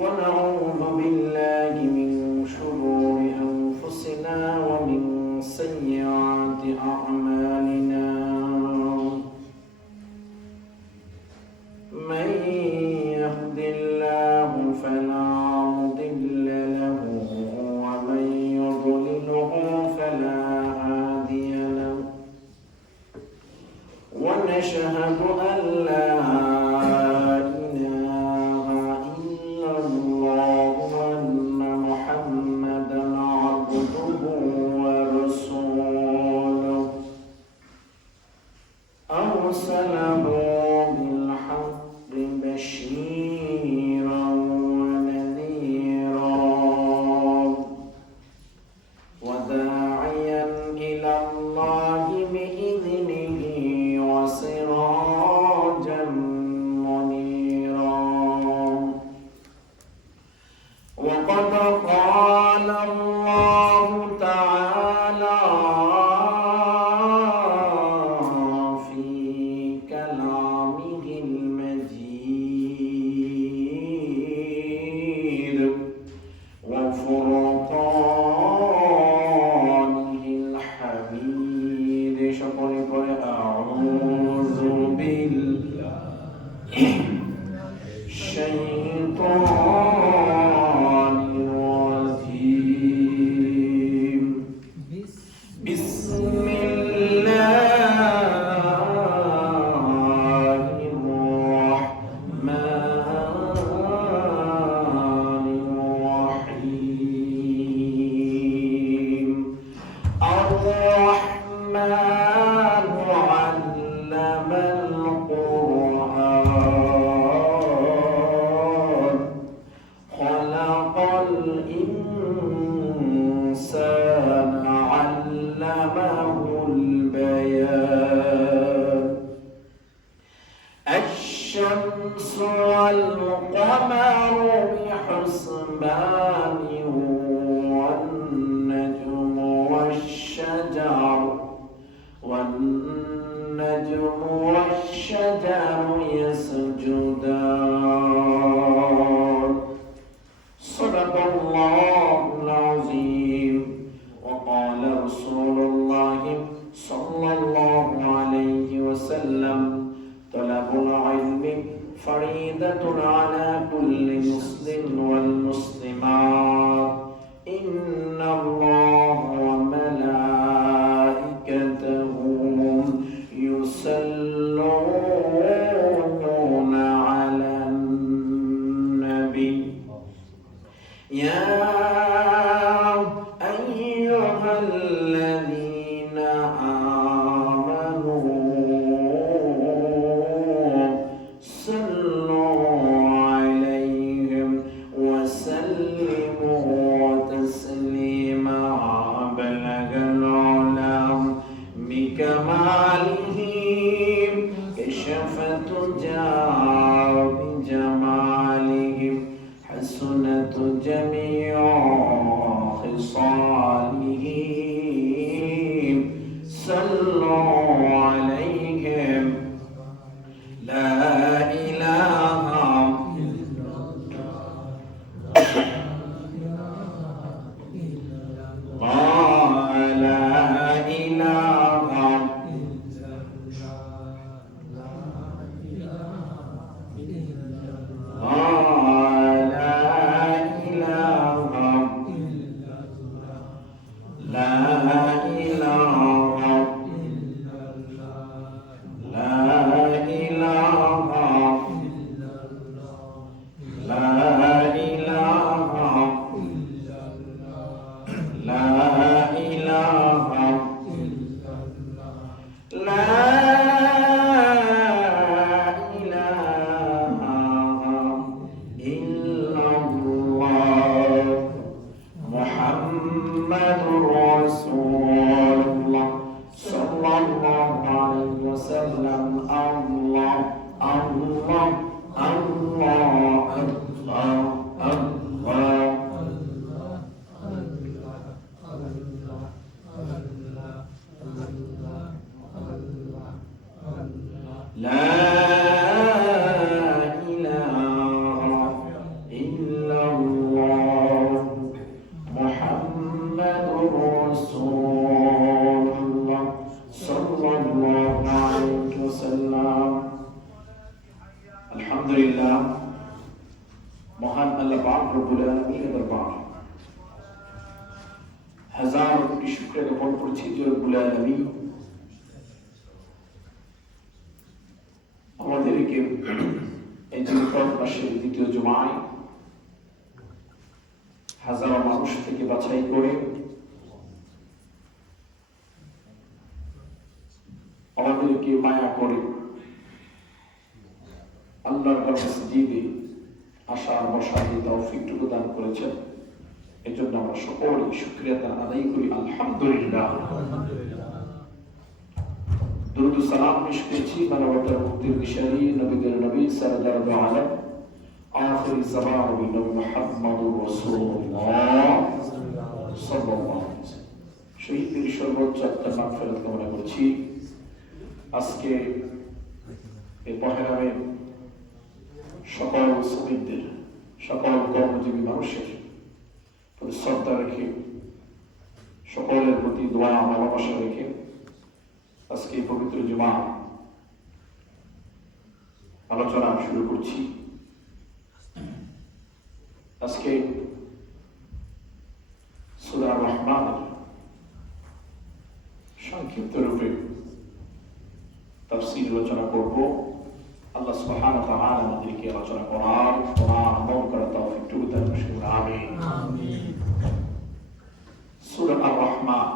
ونعوذ بالله من شرور أنفسنا ومن سيئات أعمالنا من يهد الله فلا مضل له ومن يضلله فلا هادي له ونشهد أن لا أرسله بالحق بشيرا ونذيرا وداعيا إلى الله بإذنه وسراجا منيرا وقد قال الله تعالى الشمس والقمر بحسبان والنجم والشجر يسجدان صدق الله العظيم وقال رسول الله صلى الله عليه وسلم طلب العلم فريضة على كل مسلم والمسلمات إن الله وملائكته يصلون على النبي يا أيها الذين آمنوا صلوا عليهم وسلموا تسليما بلغ العلا بكماله كشف الدجى بجماله حسنت جميع خصاله صلوا عليهم لا إله إلا الله لا إله لا إله মহান আল্লাহ পাক রব্বুল আলামিনের দরবার হাজার কোটি শুকরিয়া জ্ঞাপন করছি যে রব্বুল আলামিন আমাদেরকে এই জিলহজ মাসের দ্বিতীয় জুমায় হাজার মানুষ থেকে বাছাই করে আমাদেরকে মায়া করে আল্লাহর মসজিদে আসার বসার তৌফিকটুকু দান করেছেন। এই জন্য আমরা সকলেই শুকরিয়া আদায় করি আলহামদুলিল্লাহ। দুরূদ ও সালাম পেশ করছি মানবতার মুক্তির দিশারি নবীদের নবী সরদার দু আলম আখির জামান নবী মুহাম্মদুর রাসূলুল্লাহ সাল্লাল্লাহু আলাইহি ওয়াসাল্লাম। শহীদের সর্বোচ্চ আত্মার মাগফিরাত কামনা করছি। আজকে এই পহেলামে সকল শ্রমিকদের, সকল কর্মজীবী মানুষের প্রতি শ্রদ্ধা রেখে, সকলের প্রতি দোয়া ভালোবাসা রেখে আজকে পবিত্র জুমা আলোচনা শুরু করছি। আজকে সূরা রহমানের সংক্ষিপ্ত রূপে তাফসীর আলোচনা করব। আল্লাহ সুবহানাহু ওয়া তাআলা আমাদেরকে আলোচনা করার, শোনার, আমল করার তৌফিক দান করুন। আমিন। সূরা আর-রহমান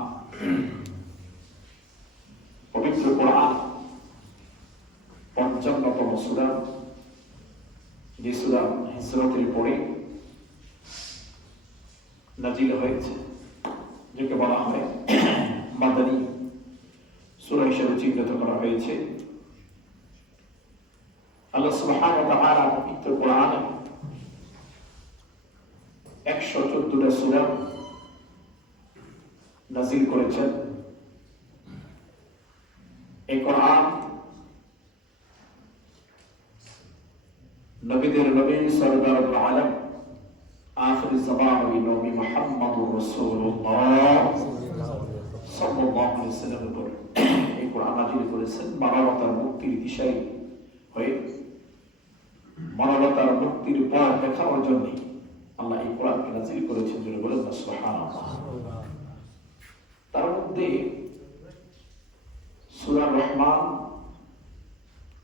পবিত্র কোরআন ৫৫তম সূরা, যে সূরা হিজরতের পরে নাজিল হয়েছে, যাকে বলা হয় মাদানী সূরা হিসেবে চিহ্নিত করা হয়েছে। আল্লাহ সুবহানাহু ওয়া তাআলা পবিত্র কোরআনে ১১৪টা সূরা নাজিল করেছেন। এই কোরআন নবীদের নবী সরদার দু আলম আখির জামান নবী মুহাম্মদুর রাসূলুল্লাহ সাল্লাল্লাহু আলাইহি ওয়াসাল্লামের উপর এই কোরআন নাজিল করেছেন মানবতার মুক্তির দিশায় হয়ে, মানবতার মুক্তির পথ দেখানোর জন্য আল্লাহ এই কোরআনকে নাজিল করেছেন। যিনি বলেন সুবহানাল্লাহ। তার মধ্যে সূরা রহমান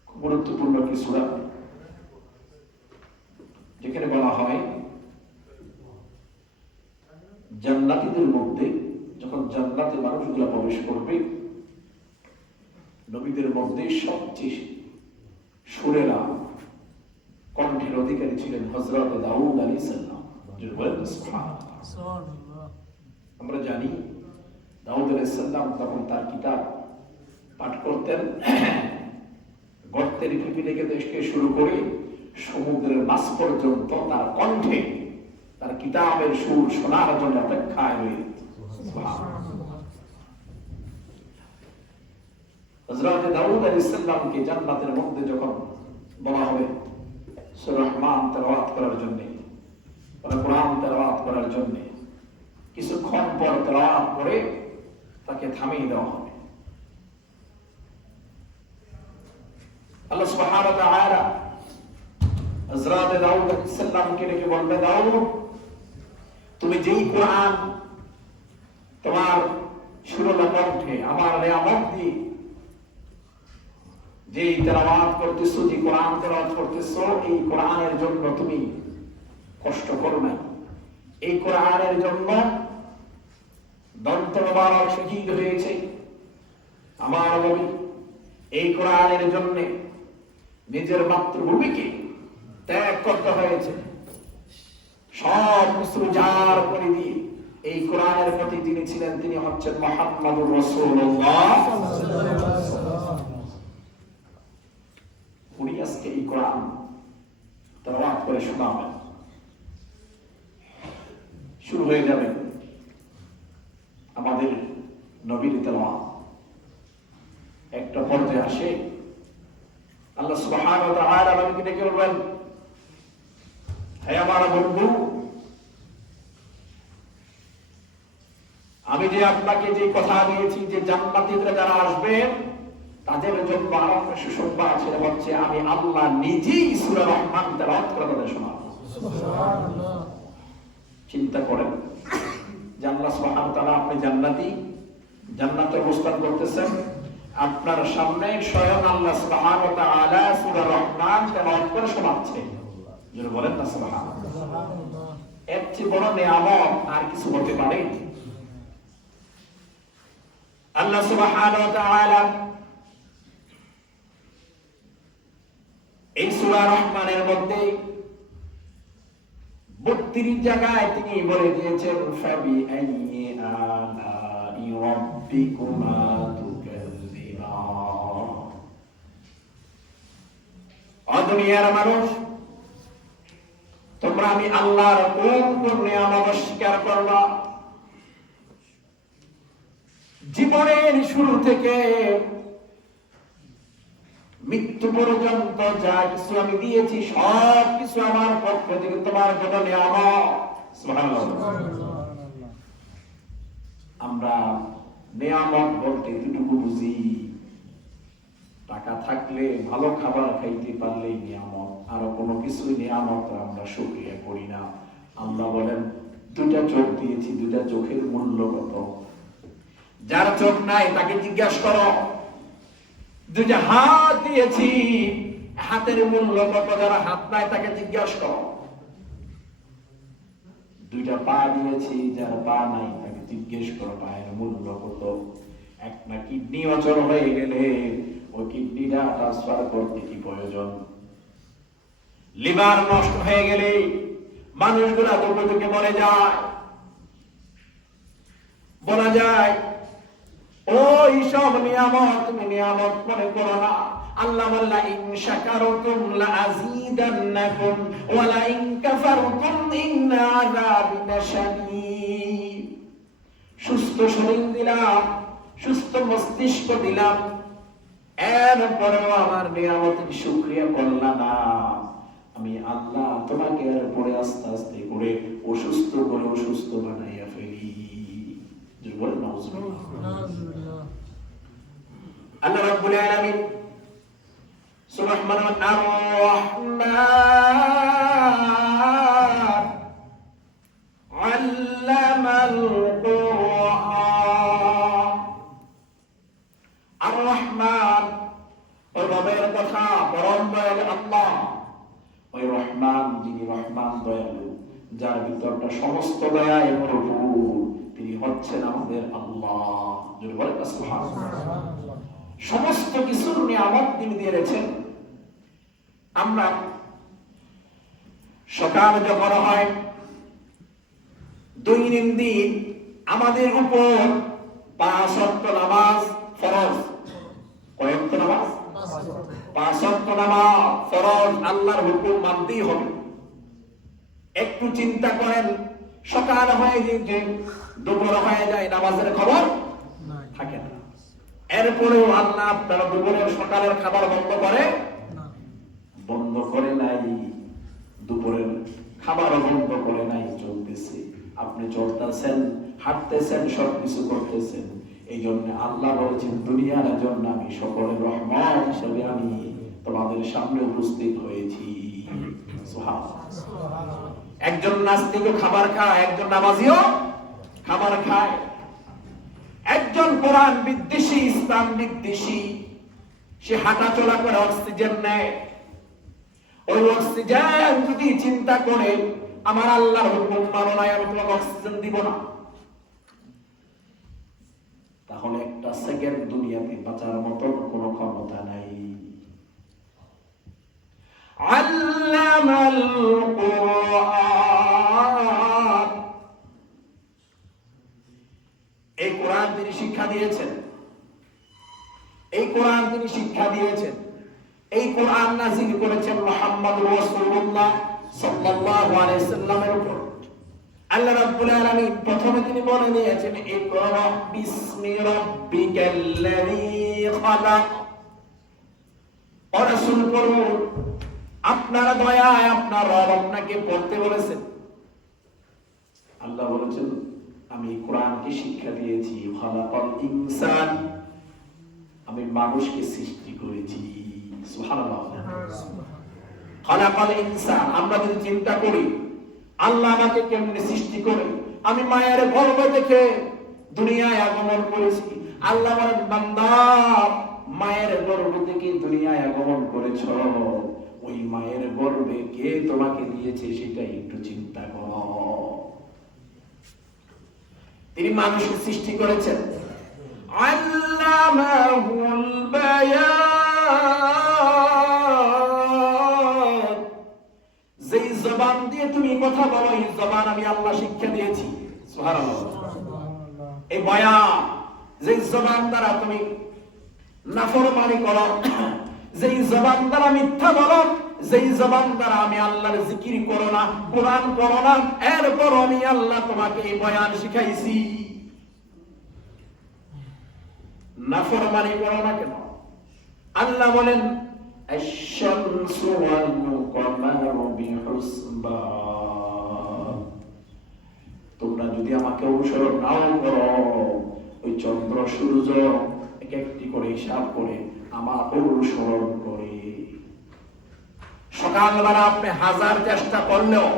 খুব গুরুত্বপূর্ণ একটি সূরা, যেখানে বলা হয় জান্নাতীদের মধ্যে যখন জান্নাতে মানুষগুলা প্রবেশ করবে, নবীদের মধ্যে সবচেয়ে সুরেলা কণ্ঠের অধিকারী ছিলেন হযরত দাউদ আলাইহিস সালাম। আমরা জানি দাউদ আলাইহিস সালাম তখন তার কিতাব পাঠ করতেন, গর্তের পিপিলি থেকে শুরু করে সমুদ্রের মাছ পর্যন্ত তার কণ্ঠে তার কিতাবের সুর শোনার জন্য অপেক্ষায় রয়ে। হযরত দাউদ আলাইহিস সালামকে জান্নাতের মধ্যে যখন বলা হবে সূরা রহমান তেলাওয়াত করার জন্য, কোরআন তেলাওয়াত করার জন্য, কিছুক্ষণ পর তেলাওয়াত করে তাকে থামিয়ে দেওয়া হবে। আল্লাহ সুবহানাহু ওয়া তাআলা হযরত দাউদ আলাইহিস সালামকে ডেকে বলবে, দাউদ, তুমি যেই কোরআন তোমার সুরলা কণ্ঠে আমার নিয়ামত দিয়ে যে তেলাওয়াত করতেছো, যে কোরআন তেলাওয়াত করতেছো, এই কোরআনের জন্য তুমি কষ্ট করো না। এই কোরআনের জন্য দন্ত মোবারক শহীদ হয়েছে আমার নবী। এই কোরআনের জন্য নিজের মাতৃভূমিকে ত্যাগ করতে হয়েছে, সব কিছু উজাড় করে দিয়ে এই কোরআনের প্রতি যিনি ছিলেন তিনি হচ্ছেন মুহাম্মদুর রাসূলুল্লাহ। উনি আজকে এই কোরআন তেলাওয়াত করে শোনাবেন। শুরু হয়ে যাবে আমাদের নবীর তেলাওয়াত। একটা পর্যায়ে আসে আল্লাহ সুবহানাহু ওয়া তাআলা নবীকে ডেকে বলবেন, হে আমার বন্ধু, আমি যে আপনাকে যে কথা দিয়েছি যে জান্নাতীরা যারা আসবেন তাদের জন্য আমার সুসংবাদ আছে, হচ্ছে আমি আল্লাহ নিজেই সূরা রহমান তেলাওয়াত করে তাদের শোনাবো। সুবহানাল্লাহ। চিন্তা করেন যে আল্লাহ সুবহানাহু ওয়া তাআলা, আপনি জান্নাতি, জান্নাতে অবস্থান করতেছেন, আপনার সামনে স্বয়ং আল্লাহ সুবহানাহু ওয়া তাআলা সূরা রহমান তেলাওয়াত করে শোনাচ্ছে। যারা বলেন না সুবহানাল্লাহ। সুবহানাল্লাহ। এর চেয়ে বড় নিয়ামত আর কিছু হতে পারে? আল্লাহ সুবহানাহু ওয়া তাআলা এই সূরা রহমানের মধ্যে 32 জায়গায় তিনি বলে দিয়েছেন ফাবি আইয়ি আলাই রাব্বিকুমা তুকাযিবান। ও দুনিয়ার মানুষ, তোমরা আমি আল্লাহর কোন কোন নিয়ামত অস্বীকার করবা? জীবনের শুরু থেকে মৃত্যু পর্যন্ত যা কিছু আমি দিয়েছি সব কিছু আমার পক্ষ থেকে তোমার জন্য নিয়ামত। সুবহানাল্লাহ। আমরা নিয়ামত বলতে এতটুকু বুঝি, টাকা থাকলে ভালো খাবার খাইতে পারলেই নিয়ামত, আরো কোনো কিছু নিয়ামত আমরা শুকরিয়া করি না। আল্লাহ বলেন 2টা চোখ দিয়েছি, 2টা চোখের মূল্য কত? যার চোখ নাই তাকে জিজ্ঞাসা করো। 2টা হাত দিয়েছি, হাতের মূল্য কত? যার হাত নাই তাকে জিজ্ঞাসা করো। 2টা পা দিয়েছি, যার পা নাই তাকে জিজ্ঞেস করো পায়ের মূল্য কত? একটা কিডনি অচল হয়ে গেলে ওই কিডনিটা ট্রান্সফার করতে কি প্রয়োজন? লিভার নষ্ট হয়ে গেলে মানুষগুলা দুঃখে দুঃখে মরে যায়। বলা যায় ওই সব নিয়ামত তুমি নিয়ামত মনে করো না। আল্লাহ বললা ইন শাকারতুম লাযীদান্নাকুম ওয়া লা ইন কাফারতুম ইন্না আযাবি লাশাদীদ। সুস্থ শরীর দিলাম, সুস্থ মস্তিষ্ক দিলাম, এরপরেও আমার নিয়ামতের শুকরিয়া করলা না, আমি আল্লাহ তোমাকে এর পরে আস্তে আস্তে করে অসুস্থ করে অসুস্থ বানাইয়া ফেলি। বলেন নাউযুবিল্লাহ। আল্লাহ রাব্বুল আলামিন সুবহানাহু আর-রাহমান আল্লামাল কুরআন। আর-রাহমান ওই রবের কথা, পরম দয়ালু আল্লাহ। ওই রহমান, যিনি রহমান দয়ালু, যার ভিতরটা সমস্ত দয়ায় ভরপুর, তিনি হচ্ছেন আমাদের আল্লাহ। যদি বলেন সুবহানাল্লাহ। সমস্ত কিছুর নিয়ামত তিনি দিয়েছেন। আমরা সকাল যখন হয় দৈনন্দিন আমাদের উপর 5 ওয়াক্ত নামাজ ফরজ। কয় ওয়াক্ত নামাজ? 5 ওয়াক্ত নামাজ ফরজ। আল্লাহর হুকুম মানতেই হবে। একটু চিন্তা করেন, সকাল হয়ে যে দুপুর হয়ে যায়, নামাজের খবর থাকে না। এরপরেও আল্লাহ আপনার দুপুরের সকালের খাবার বন্ধ করে নাই, দুপুরের খাবার বন্ধ করে নাই, চলতেছে। আপনি চলতেছেন, হাঁটতেছেন, সবকিছু করতেছেন। এই জন্য আল্লাহ বলেছেন দুনিয়ার জন্য আমি সকলের রহমত হিসেবে আমি তোমাদের সামনে উপস্থিত হয়েছি। সুবহানাল্লাহ। একজন নাস্তিকও খাবার খায়, একজন নামাজিও খাবার খায়। একজন কোরআন বিদ্বেষী, ইসলাম বিদ্বেষী, সে হাঁটা চলা করে অক্সিজেন নেয়। ওই অক্সিজেন যদি চিন্তা করে আমার আল্লাহর হুকুম মানো না, আমি তোমাকে অক্সিজেন দিব না, তাহলে একটা সেকেন্ড দুনিয়াতে বাঁচার মতো কোনো ক্ষমতা নাই। আল্লামাল কুরআন, এই কোরআন তিনি শিক্ষা দিয়েছেন। এই কোরআন তিনি শিক্ষা দিয়েছেন। এই কোরআন নাযিল করেছেন মুহাম্মদুর রাসূলুল্লাহ সাল্লাল্লাহু আলাইহি সাল্লামের উপর। আল্লাহ রাব্বুল আলামিন প্রথমে তিনি বলে দিয়েছেন ইকরা বিসমি রাব্বিকাল্লাযী খালাক। ও রাসূল পড়ুন, আপনার দয়ায় আপনার রব আপনাকে পড়তে বলেছেন। আল্লাহ বলেছেন আমি কোরআনকে শিক্ষা দিয়েছি। খালাকাল ইনসান, আমি মানুষকে সৃষ্টি করেছি। সুবহানাল্লাহ। খালাকাল ইনসান, আমরা যদি চিন্তা করি আল্লাহ আমাকে কেমনে সৃষ্টি করে, আমি মায়ের গর্ভে থেকে দুনিয়ায় আগমন করেছি। আল্লাহ বলেন, বান্দা মায়ের গর্ভ থেকে দুনিয়ায় আগমন করেছো, ওই মায়ের গর্ভে কে তোমাকে দিয়েছে সেটা একটু চিন্তা করো। তিনি মানুষকে সৃষ্টি করেছেন, আল্লামাহুল বায়ান, যেই জবান দিয়ে তুমি কথা বলো এই জবান আমি আল্লাহ শিক্ষা দিয়েছি। সুবহানাল্লাহ। এই বয়ান, যেই জবান দ্বারা তুমি নাফরমানি করো, যেই জবান দ্বারা মিথ্যা বলো, যেই জবান দ্বারা আমি আল্লাহর জিকির করো না, কোরআন পড়ো না, এরপর আমি আল্লাহ তোমাকে এই বয়ান শিখাইছি। নাফরমানি করো না কেন? আল্লাহ বলেন, আশ-শামসু ওয়াল কামারু বিহুসবান, তোমরা যদি আমাকে অনুসরণ নাও করো, ওই চন্দ্র সূর্য এক একটি করে হিসাব করে আমার অনুসরণ করে, সকালবেলা আপনি হাজার চেষ্টা করলেও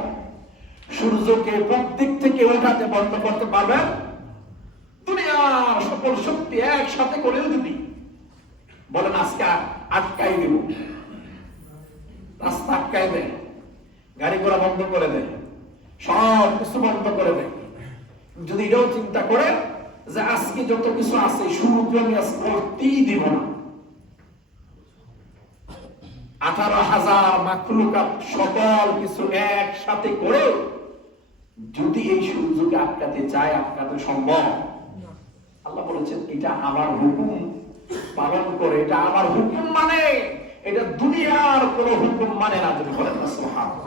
সূর্যকে প্রত্যেক থেকে ওঠাতে বন্ধ করতে পারবেন? দুনিয়ার সকল শক্তি একসাথে করেও যদি বলেন আজকে আটকাই দেব, রাস্তা আটকাই দেয়, গাড়ি ঘোড়া বন্ধ করে দেয়, সব কিছু বন্ধ করে দেয়, যদি এটাও চিন্তা করে যে আজকে যত কিছু আছে সমুদ্র আমি আজ করতেই দিব না, 18,000 মাখলুকাত সকল কিছু একসাথে করে যদি এই সূর্যকে আটকাতে চায়, আটকাতে সম্ভব? আল্লাহ বলেছেন এটা আমার হুকুম পালন করে, এটা আমার হুকুম মানে, এটা দুনিয়ার কোন হুকুম মানে না। যদি বলেন না সুবহানাল্লাহ।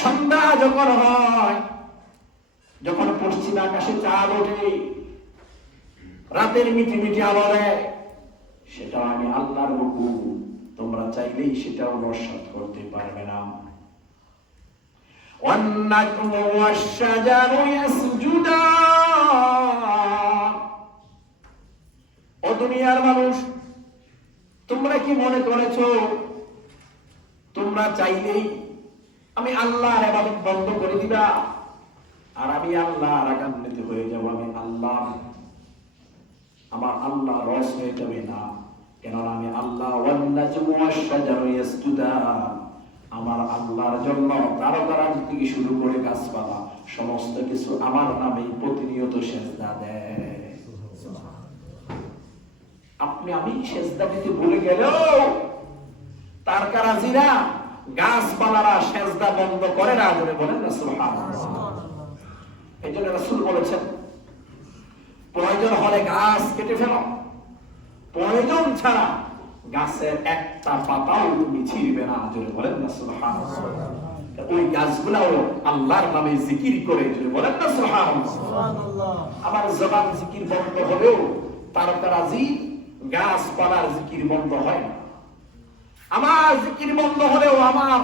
সন্ধ্যা যখন হয়, যখন পশ্চিম আকাশে চাঁদ ওঠে, রাতের মিটি মিটি আলো দেয়, সেটা আমি আল্লাহর হুকুম, তোমরা চাইলেই সেটাও নস্যাৎ করতে পারবে না। والنجم والشجر يسجدان, ও দুনিয়ার মানুষ, তোমরা কি মনে করেছো তোমরা চাইলেই আমি আল্লাহর ইবাদত বন্ধ করে দিবা আর আমি আল্লাহর রাগান্বিত হয়ে যাব? আমি আল্লাহ, আমার আল্লাহ রস হয়ে যাবে না, কেননা আমি আল্লাহ। ওয়ান-নাজমু ওয়াশ-শাজারু ইয়াসজুদান, আমার আল্লাহর জন্য তারকারাজি থেকে শুরু করে গাছপালা সমস্ত কিছু আমার নামে প্রতিনিয়ত সেজদা দেয়। আপনি আমি সেজদা দিতে ভুলে গেলেও তারকারাজিরা, গাছপালারা সেজদা বন্ধ করে না। জোরে বলেন না সুবহানাল্লাহ। এই জন্য রাসূল বলেছেন, প্রয়োজন হলে গাছ কেটে ফেলো, প্রয়োজন ছাড়া গাছের একটা পাতাও তুমি ছিঁড়বে না। জোরে বলেন না সুবহানাল্লাহ। ওই গাছগুলাও আল্লাহর নামে জিকির করে। জোরে বলেন না সুবহানাল্লাহ। আমার জবান জিকির বন্ধ হলেও তারকারাজি গাছপালার জিকির বন্ধ হয় না। আমার জিকির বন্ধ হলেও আমার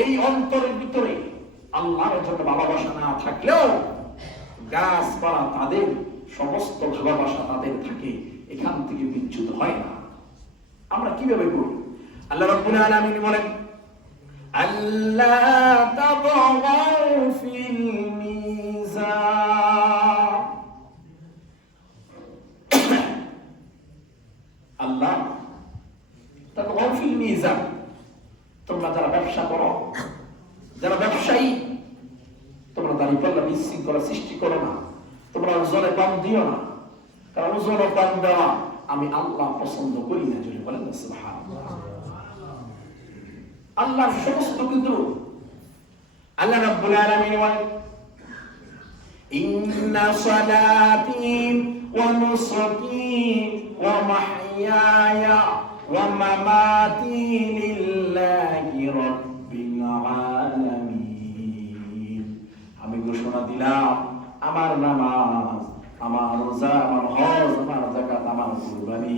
এই অন্তরের ভিতরে আল্লাহর জন্য ভালোবাসা না থাকলেও গাছপালা তাদের সমস্ত ভালোবাসা তাদের থাকে, এখান থেকে বিচ্যুত হয় না। আমরা কিভাবে করি? আল্লাহ রাব্বুল আলামিন বলেন, আল্লা তাবগাউ ফিল মিজান, আল্লাহ তাবগাউ ফিল মিজান, তোমরা যারা ব্যবসা করো, যারা ব্যবসায়ী, তোমরা দাঁড়িপাল্লা বিশৃঙ্খলা সৃষ্টি করো না, তোমরা ওজনে কম দিও না, কারণ ওজনে কম দেওয়া আমি আল্লাহ পছন্দ করি না। যদি বলেন না সুবহানাল্লাহ। আল্লাহর সমস্ত কিছু আল্লাহ রাব্বুল আলামিন বলেন, ইন্না সালাতি ওয়া নুসুকি ওয়া মাহইয়ায়া ওয়া মামাতি লিল্লাহি রাব্বিল আলামিন। আমি ঘোষণা দিলাম আমার নামাজ, আমার রোজা, আমার হজ, আমার যাকাত, আমার কুরবানি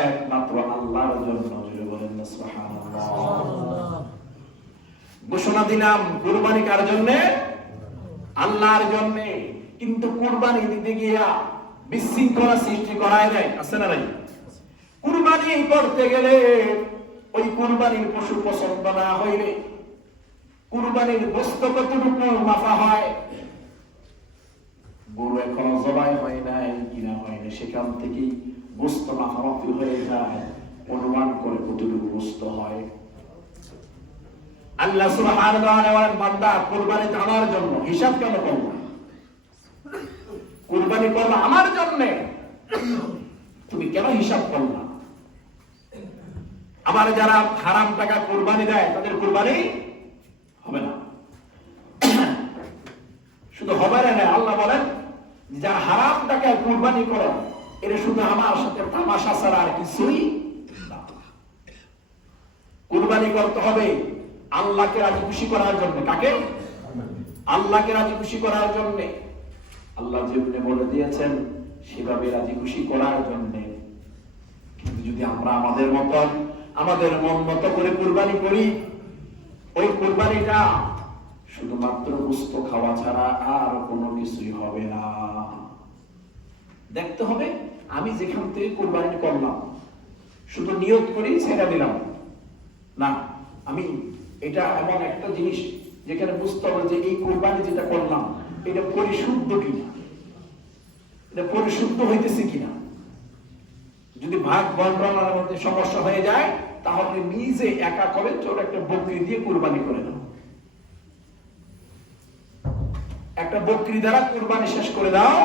একমাত্র আল্লাহর জন্য। জোরে বলেন না সুবহানাল্লাহ। ঘোষণা দিলাম কুরবানি কার জন্য? আল্লাহর জন্য। কিন্তু কুরবানি দিতে গিয়া বিশৃঙ্খলা সৃষ্টি করায় দেয়, আছে না নাই? কুরবানি করতে গেলে ওই কুরবানির পশু পছন্দ না হইলে কুরবানির গোশত কতটুকু মাফা হয়, গরু এখনো জবাই হয় নাই কিনা হয় না, সেখান থেকে গোশত মাফামাফি হয়ে যায়, অনুমান করে কতটুকু গোশত হয়। আল্লাহ সুবহানাহু ওয়া তাআলা বলেন, বান্দা কুরবানি আমার জন্য, হিসাব কেন করবে? কুরবানি করবে আমার জন্য, তুমি কেন হিসাব করলা? আমার যারা হারাম টাকা কুরবানি দেয় তাদের কুরবানি হবে না। শুধু হবে না, আল্লাহ বলেন যারা হারাম টাকায় কুরবানি করে এটা শুধু আমার সাথে তামাশা ছাড়া আর কিছুই না। কুরবানি করতে হবে আল্লাহকে রাজি খুশি করার জন্য। কাকে? আল্লাহকে রাজি খুশি করার জন্য। আল্লাহ যেভাবে বলে দিয়েছেন সেভাবে রাজি খুশি করার জন্য। কিন্তু যদি আমরা আমাদের মন মতো করে কুরবানি করি, ওই কুরবানিটা শুধুমাত্র গোশত খাওয়া ছাড়া আর কোনো কিছুই হবে না। দেখতে হবে আমি যেখান থেকে কুরবানি করলাম শুধু নিয়ত করেই ছেড়ে দিলাম না, আমি এটা এমন একটা জিনিস যেখানে বুঝতে হবে যে এই কুরবানি যেটা করলাম এটা পরিশুদ্ধ কিনা, এটা পরিশুদ্ধ হইতেছে কিনা। যদি ভাগ বন্টনের মধ্যে সমস্যা হয়ে যায় তাহলে নিজে একা করে ছোট একটা বকরি দিয়ে কুরবানি করে দাও, একটা বকরি দ্বারা কুরবানি শেষ করে দাও।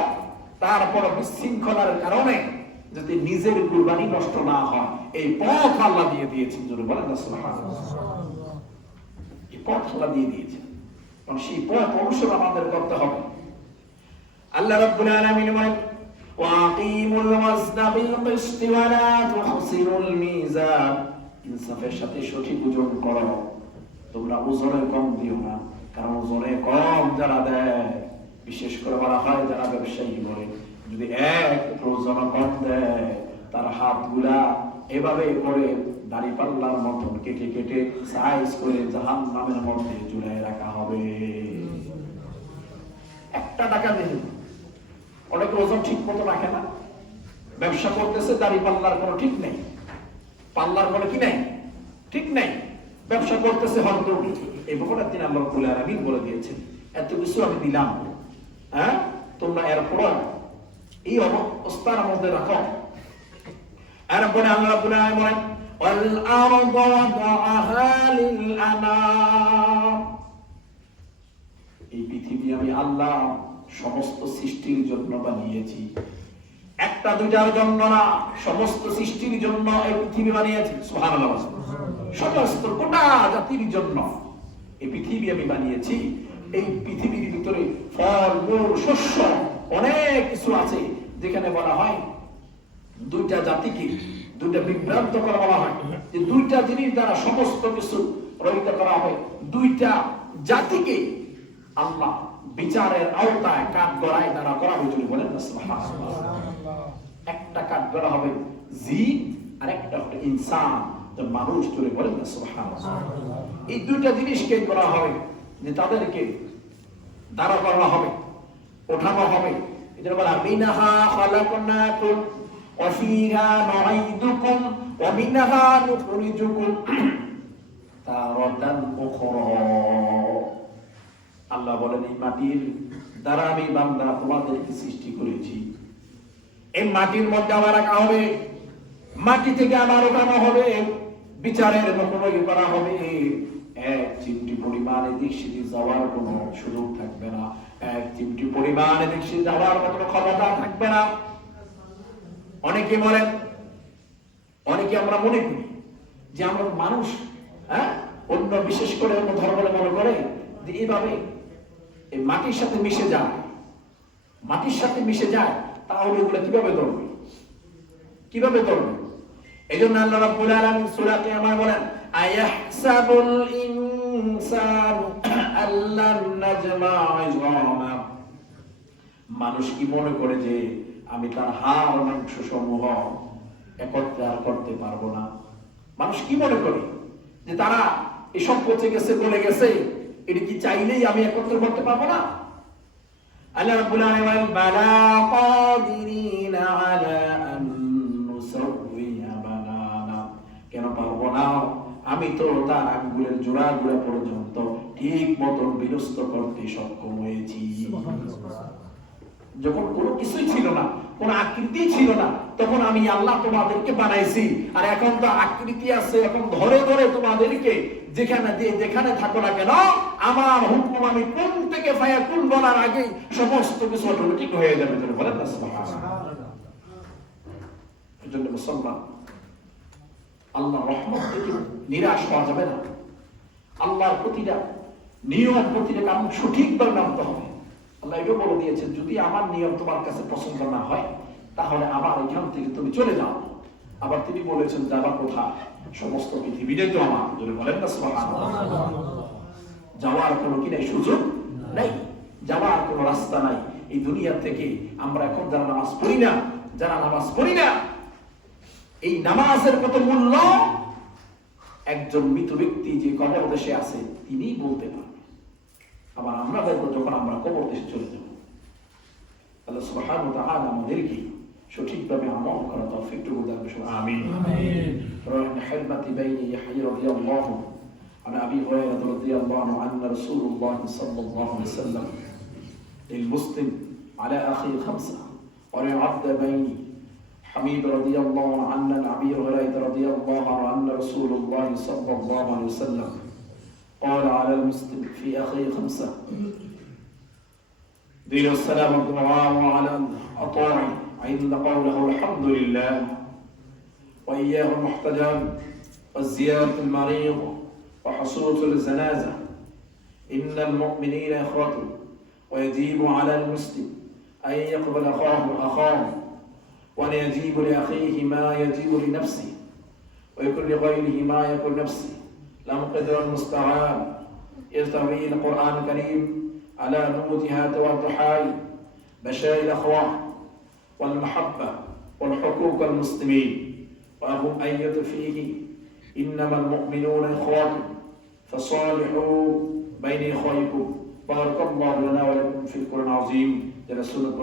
তারপর বিশৃঙ্খলার কারণে যাতে নিজের কুরবানি নষ্ট না হয় এই পথ আল্লাহ দিয়ে দিয়েছেন। জোরে বলেন না সুবহানাল্লাহ। এই পথ আল্লাহ দিয়ে দিয়েছেন, কারণ সেই পথ অনুসরণ আমাদের করতে হবে। আল্লাহ রাব্বুল আলামিন বলেন, ওয়াকিমুল ওয়াজনা বিল কিসতি ওয়া লা তুহসিনুল মিজান, ইনসাফের সাথে সঠিক ওজন করো, তোমরা ওজনে কম দিও না। কারণ ওজনে কম যারা দেয়, বিশেষ করে বলা হয় যারা ব্যবসায়ী করে, যদি এক ওজন কম দেয় তার হাতগুলা এভাবে করে দাড়িপাল্লার মতন কেটে কেটে সাইজ করে জাহান্নামের মধ্যে ঝুলায় রাখা হবে। একটা টাকা দিন, অনেকে ওজন ঠিক মতো রাখে না, ব্যবসা করতেছে দাড়িপাল্লার কোনো ঠিক নেই, পাল্লার কোনো কি নাই, ঠিক নেই, ব্যবসা করতেছে হয়তো। এই ব্যাপারটা তিনি আল্লাহ রাব্বুল আলামিন বলে দিয়েছেন, এত কিছু আমি দিলাম, হ্যাঁ তোমরা এরপর এই অবস্থার মধ্যে রাখো। এরপরে আল্লাহ রাব্বুল আলামিন বলেন, ওয়াল আরদু ওয়াদাআহা লিল আনাম, এই পৃথিবী আমি আল্লাহ সমস্ত সৃষ্টির জন্য বানিয়েছি, একটা দুইটার জন্য না, সমস্ত সৃষ্টির জন্য এই পৃথিবী বানিয়েছি। সুবহানাল্লাহ। সমস্ত গোটা জাতির জন্য এই পৃথিবী আমি বানিয়েছি। এই পৃথিবীর ভিতরে ফল মূল শস্য অনেক কিছু আছে, যেখানে বলা হয় দুইটা জাতিকে দুইটা বিভ্রান্ত করা বলা হয় যে দুইটা জিনিস দ্বারা সমস্ত কিছু রহিত করা হয়। দুইটা জাতিকে আল্লাহ বিচারের আওতায় কাঠগড়ায় দ্বারা করা হয়েছিল। বলেন না সুবহানাল্লাহ। একটা কাঠগড়া হবে জিন আর একটা হবে ইনসান, মানুষ। ধরে বলেন না সুবহানাল্লাহ। এই দুইটা জিনিসকে করা হবে যে তাদেরকে দাঁড়া করানো হবে, ওঠানো হবে। এটা বলা মিনহা খালাকনাকুম ওয়া ফিহা নুঈদুকুম ওয়া মিনহা নুখরিজুকুম তারাতান উখরা। আল্লাহ বলেন এই মাটির দ্বারা আমি বান্দা তোমাদেরকে সৃষ্টি করেছি, এই মাটির মধ্যে আবার রাখা হবে, মাটি থেকে আবার ওঠানো হবে, বিচারের মুখোমুখি করা হবে। এক চিমটি পরিমাণ এদিক সেদিক যাওয়ার কোনো সুযোগ থাকবে না, এক চিমটি পরিমাণ এদিক সেদিক যাওয়ার কোনো ক্ষমতা থাকবে না। অনেকে বলেন, অনেকে আমরা মনে করি যে আমরা মানুষ, হ্যাঁ অন্য বিশেষ করে অন্য ধর্ম মনে করে যে এইভাবে এই মাটির সাথে মিশে যায়, মাটির সাথে মিশে যায়, তাহলে এগুলো কিভাবে ধরবে, কিভাবে ধরবে? এই জন্য আল্লাহ রাব্বুল আলামিন সূরা কিয়ামা বলেন, আয়াহসাবুল ইনসানু আল্লান নাজমা ইযামা, মানুষ কি মনে করে যে আমি তার হাড় মাংস সমূহ একত্রে করতে পারবো না? মানুষ কি মনে করে যে তারা এসব পচে গেছে, গলে গেছে, এটা কি চাইলেই আমি একত্র করতে পারবো না? আল্লাহ রাব্বুল আলামিন বলেন, বালা কাদিরিনা আলা আন নুসাউইয়া আমি তো তার আঙ্গুলের জোড়া জোড়া পর্যন্ত ঠিক মতন বিনষ্ট করতে সক্ষম হয়েছি। যখন কোনো কিছুই ছিল না, কোন আকৃতি ছিল না, তখন আমি আল্লাহ তোমাদেরকে বানাইছি। আর এখন তো আকৃতি আছে, এখন ধরে ধরে তোমাদেরকে যেখানে থাকো না কেন, আমার হুকুম আমি কোন থেকে ফায়াকুন বলার আগে সমস্ত কিছু অটোমেটিক হয়ে যাবে। বলেন না সুবহানাল্লাহ। এজন্য মুসলমান, আল্লাহর রহমত থেকে নিরাশ হওয়া যাবে না। আল্লাহর প্রতিটা নিয়ম, প্রতিটা কাম সঠিকভাবে মানতে হবে। আল্লাহ এটা বলে দিয়েছেন, যদি আমার নিয়ম তোমার কাছে পছন্দ না হয় তাহলে আমার এখান থেকে তুমি চলে যাও। আবার তিনি বলেছেন, যাবা কোথায়? সমস্ত পৃথিবীটাই তো আমার। যদি বলেন না সুবহানাল্লাহ। যাওয়ার কোনো কি নাই, সুযোগ নাই, যাওয়ার কোনো রাস্তা নাই। এই দুনিয়া থেকে আমরা এখন যারা নামাজ পড়ি না, এই নামাজের কত মূল্য একজন মৃত ব্যক্তি যে কবর দেশে আছে তিনি বলতে পারবেন। আবার আমরা বলবো যখন আমরা কবর দেশে চলে যাব। আল্লাহ সুবহানাহু ওয়া তাআলা আমাদেরকে সঠিকভাবে আমল করার তৌফিক দান করুন। আমিন। রহিম হিলমাতি বাইনি ইয়াহইয়া রাদিয়াল্লাহু عن أبي هريرة رضي الله عنه أن رسول الله صلى الله عليه وسلم للمسلم على أخيه خمسة وللعبد بيني حميد رضي الله عنه عن أبي هريرة رضي الله عنه أن رسول الله صلى الله عليه وسلم قال على المسلم في أخيه خمسة دين السلام والدعاء وعلى الأطاع عند قوله الحمد لله وإياه المحتجب والزيارة المريض وحصول الجنازة إن المؤمنين إخوة ويجب على المسلم أن يقبل أخاه وأن يجيب لأخيه ما يجيب لنفسه ويكون لغيره ما يكون نفسه لم قدر المستعان يستوي القرآن الكريم على نموذها والضحايا بشائر الأخوان والمحبة والحقوق المسلمين وهم أية فيه إنما المؤمنون إخوة فصالحوا بين إخويكم بارك الله لنا ولكم في القرآن العظيم جل سورة